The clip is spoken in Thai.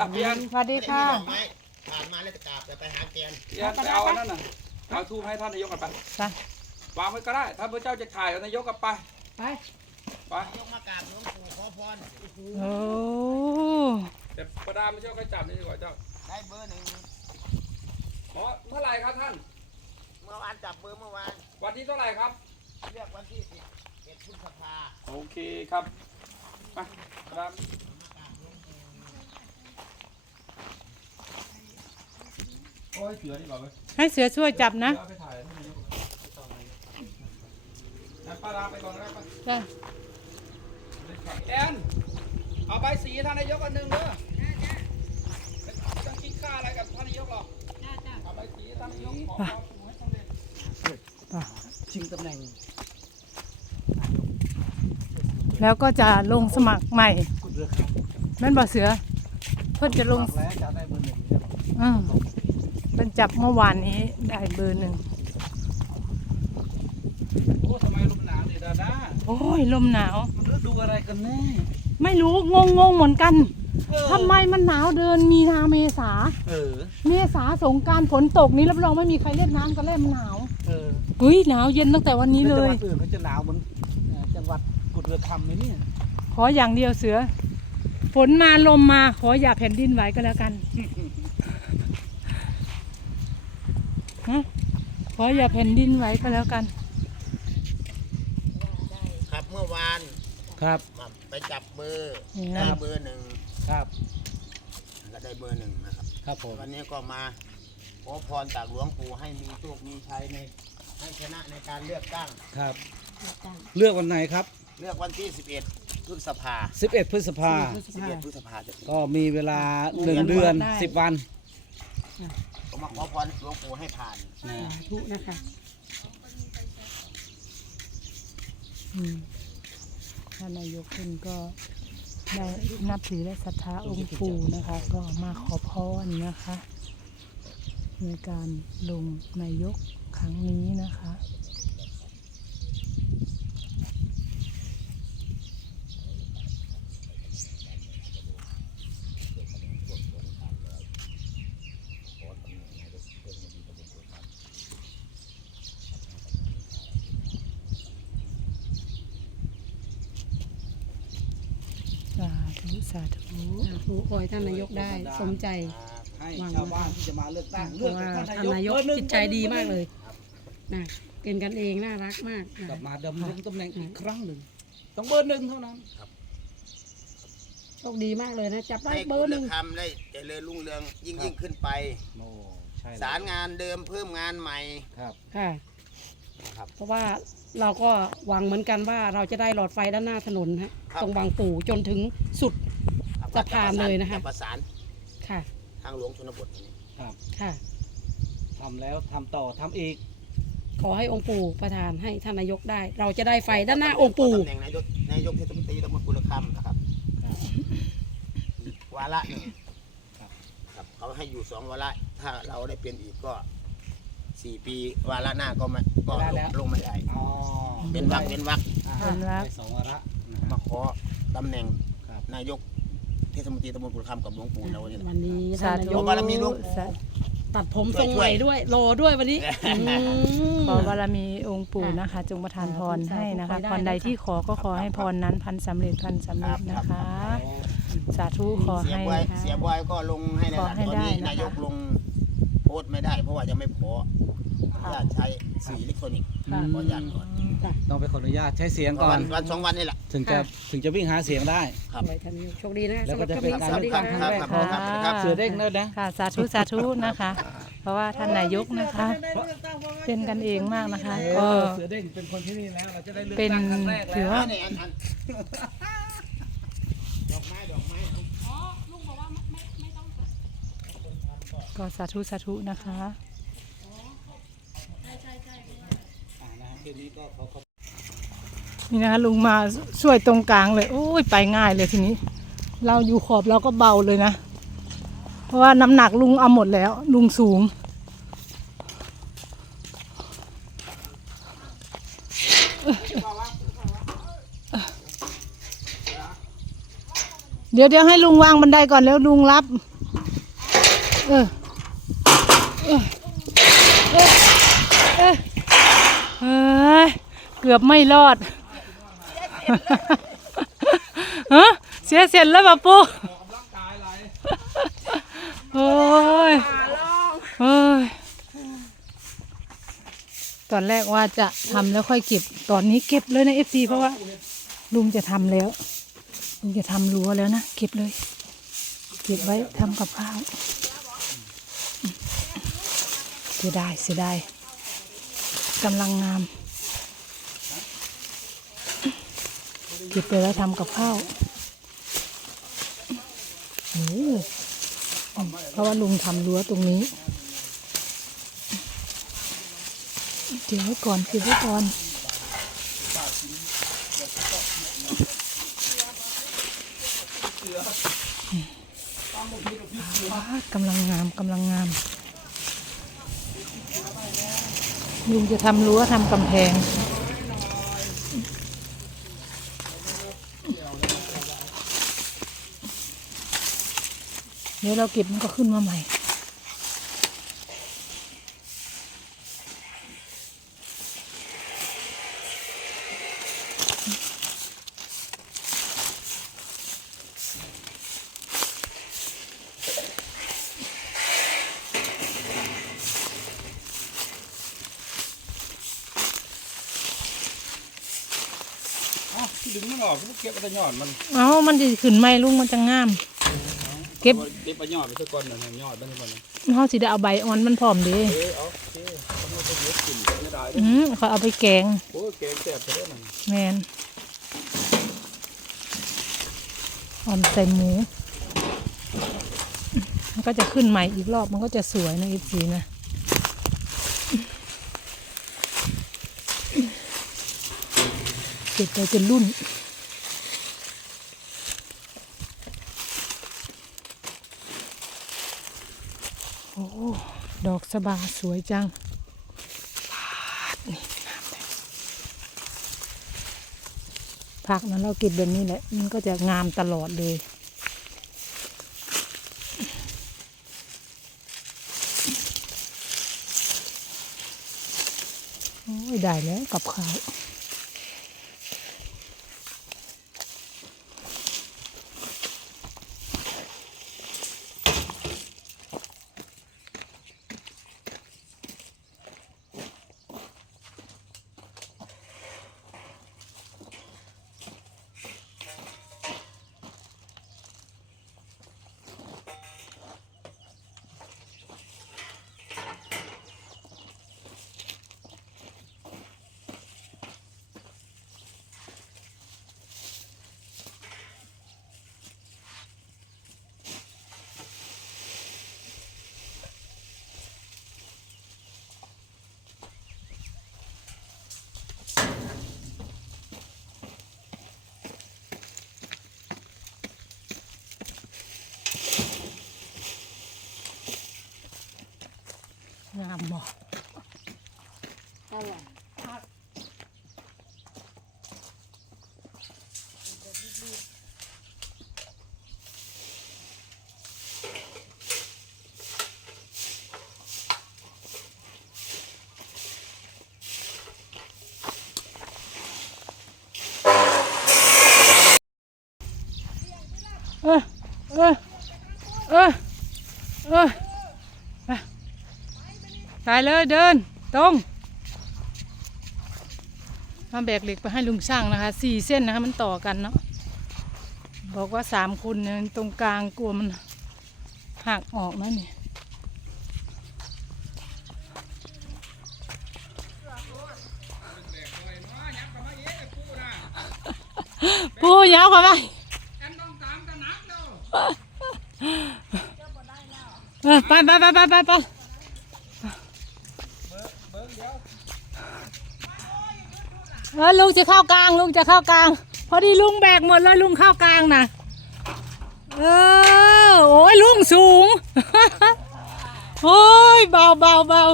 อะเพียนสวัสดีค่ะ ดอกไม้ผ่านมาแล้วจะกราบจะไปหาแกนเพียนไปเอาอันนั้นน่ะเอาทูบให้ท่านนายกกันไปไป วางไว้ก็ได้ถ้าพระเจ้าจะถ่ายเอานายกกลับไปไป ไปยกมากราบหลวงปู่ขอพรโอ้แต่ประดาไม่เจ้าก็จับนี่ดีกว่าเจ้าได้เบอร์หนึ่งอ๋อเท่าไหร่ครับท่าน เมื่อวานจับเบอร์เมื่อวานวันที่เท่าไหร่ครับ เลือกวันที่สิบเอ็ดพฤษภาโอเคครับมาประดาม โอ้ยเสือดีกว่าไหมให้เสือช่วยจับนะเอาไปถ่ายท่านนายกก่อนงั้นป้าดาไปก่อนก็ได้ป้าจ้ะแอนเอาใบสีท่านนายกอันหนึ่งเด้อไม่ต้องคิดค่าอะไรกับท่านนายกหรอกเอาใบสีท่านนายกขอขอปู่ให้สำเร็จชิงตำแหน่งแล้วก็จะลงสมัครใหม่กุดเรือคแม่นบ่เสือ เพิ่นจะลงำแล้วจะได้เบอร์หนึ่งอืม เพิ่นจับเมื่อวานนี้ได้เบอร์หนึ่งโอ้ทำไมลมหนาวเนี่ยดาดาโอ้ยลมหนาว มันฤดูอะไรกันแน่ไม่รู้งงงงๆเหมือนกันทำไมมันหนาวเดินมีนาเมษา เออ เมษาสงกรารฝนตกนี้รับรองไม่มีใครเล่นน้ำกันแล้วมันหนาวเออเฮ้ยหนาวเย็นตั้งแต่วันนี้เลยจังหวัดอื่นเขาจะหนาวเหมือนเอ่อจังหวัดกุดเรือคำไหมเนี่ยขออย่างเดียวเสือ ฝนมาลมมาขออย่าแผ่นดินไหวก็แล้วกัน ฮะขออย่าแผ่นดินไหวก็แล้วกัน ครับเมื่อวานครับมาไปจับเบอร์นี่นะได้เบอร์หนึ่งครับ ก็ได้เบอร์หนึ่งนะครับ ครับผม วันนี้ก็มาขอพรจากหลวงปู่ให้มีโชคมีชัยในให้ชนะในการเลือกตั้ง ครับ เลือกวันไหนครับ เลือกวันที่ 11พฤษภา11 พฤษภา 11พฤษภาจะก็มีเวลาหนึ่งเดือน 10 วัน มาขอพรหลวงปู่ให้ผ่านทุนะคะอืมท่านนายกเพิ่นก็ได้นับถือและศรัทธาองค์ปู่นะคะ ก็มาขอพรนะคะ ในการลงนายกครั้งนี้นะคะ สาธุ สาธุถูกขอให้ท่านนายกได้สมใจ ให้ชาวบ้านที่จะมาเลือกตั้งเพเลือกราะว่าท่านท่านนานายยกกเบอร์หนึ่งจิตใจดีมากเลยนะเป็นกันเองน่ารักมากนะกลับมาดำรงตำแหน่งอีกครั้งหนึ่งต้องเบอร์หนึ่งเท่านั้นโชคดีมากเลยนะจับได้ให้เบคุอณร์หเลืนึ่องกทำได้เจริญรุ่งเรืองยิ่งยิ่งขึ้นไปโอ้ใช่สารงานเดิมเพิ่มงานใหม่ครับค่ะนะครับเพราะว่าเราก็หวังเหมือนกันว่าเราจะได้หลอดไฟด้านหน้าถนนฮะครับตรงบางปู่จนถึงสุด จะผ่านเลยนะคะ จประสานค่ะ ทางหลวงชนบทครับค่ะ ทำแล้วทำต่อทำอีก ขอให้องค์ปู่ประทานให้ท่านนายกได้ เราจะได้ไฟด้านหน้าองค์ปู่ ตำแหน่งนายกนายกเทศมนตรีตำบลกุลคำนะครับวาระหนึ่งครับ ครับเขาให้อยู่สองวาระถ้าเราได้เป็นอีกก็สี่ปีวาระหน้าก็มาก็ลงลงไม่ได้อ๋อเป็นวักเป็นวักอ่าเป็นวรรคได้สองวาระนะคมารับขอตำแหน่งครับนายกเทศมนตรีตำบลกุลคำกับหลวงปู่เราเนี่ยแหละวันนี้สาท่านนาธุยกบารมีหลวงสาตัดผมทรงใหม่ด้วยรอด้วยวันนี้อืม ขอบารมีองค์ปู่นะคะ จงประทานพรให้นะคะ พรใดที่ขอก็ขอให้พรนั้นพันสำเร็จพันสำเร็จนะคะสาธุขอเสียให้บอยเสียบอยก็ลงให้ในขอหลักให้ตอนนี้ได้นะคะ นายกลง โพสต์ไม่ได้ เพราะว่ายังไม่พอญาตใช้สื่ออิเล็กทรอนิกส์ขออนุญาตก่อนต้องไปขออนุญาตใช้เสียงก่อวันน วันสองวันนี่แหละ ถึงจะถึงจะวิ่งหาเสียงได้ ครับไว้ท่านนายกโชคดีนะแล้วสำหก็รับจะคลิปเป็นนี้การสวัสดีครับค่ะครับครับครับ ครับ เสือเด้งเนิร์ดนะ ค่ะสาธุสาธุนะคะ เพราะว่าท่านนายกนะคะ เป็นกันเองมากนะคะ ก็เสือเด้งเป็นคนที่นี่แล้ว เราจะได้เลือกเป็นตั้งครั้งแรกถืแล้อวว่า อันนี้อันอันดอกไม้ดอกไม้ ก็สาธุสาธุนะคะนี่นะคะลุงมาช่วยตรงกลางเลย โอ้ยไปง่ายเลยทีนี้ เราอยู่ขอบเราก็เบาเลยนะ เพราะว่าน้ำหนักลุงเอาหมดแล้ว ลุงสูงดดี๋ยวเดี๋ยวให้ลุงวางบันไดก่อนแล้วลุงรับ เอออ เออ เออเอ้ยเกือบไม่รอดฮะเสียเสร็จแล้วป่ะปูโอ้ยโอ้ยตอนแรกว่าจะทำแล้วค่อยเก็บ ตอนนี้เก็บเลยนะเอฟซีเพราะว่า ลุงจะทำแล้วลุงจะทำรั้วแล้วนะเก็บเลย เก็บไว้ทำกับข้าวเสียดายเสียดายกำลังงาม เก็บไปไว้ทำกับข้าวโอ้เพราะว่าลุงทำรั้วตรงนี้เก็บไว้ก่อนเก็บไว้ก่อนว้ากำลังงามกำลังงาม ลุงจะทำรั้วทำกำแพง เดี๋ยวเราเก็บมันก็ขึ้นมาใหม่อ๋อที่ดึงมันออกก็เก็บเอาแต่ยอดมัน เอามันจะขึ้นไหมลุงมันจะงาม เก็บเก็บเอายอดไปสักก้อนหนึ่งยอดไปสักก้อนหนึ่งเขาสิได้เอาใบอ่อนมันพร้อมเดีเอ้ยเอาโอเคทำให้ตัวเยอะกินไม่ได้เด้ออืมเขาเอาไปแกงโอ้ยแกงแซ่บไปได้อนั่นแมนอ่อนใส่หมู มันก็จะขึ้นใหม่อีกรอบมันก็จะสวยนะอีสีนะเก็บไปจนรุ่น โอ้ ดอก สบาสวยจังนี่น้ำเลยผักนั้นเราเก็บแบบนี้แหละ มันก็จะงามตลอดเลยโอ้ยได้แล้วกับข้าว เออเออเออเออไปไปเลยเดิน ตรง มาแบกเหล็กไปให้ลุงช่างนะคะสี่เส้นนะคะมันต่อกันเนาะบอกว่าสามคนเนี่ยตรงกลางกลัวมันหักออกนะนี่ปูยาวกว่าไหมแอนต้องตามตะนักเด้อเออไปไปไปไปไปไป เออลุงจะเข้ากลาง ลุงจะเข้ากลาง พอดีลุงแบกหมดเลยลุงเข้ากลางนะเออโอ้ยลุงสูง โอ้ยเบาเบาเบา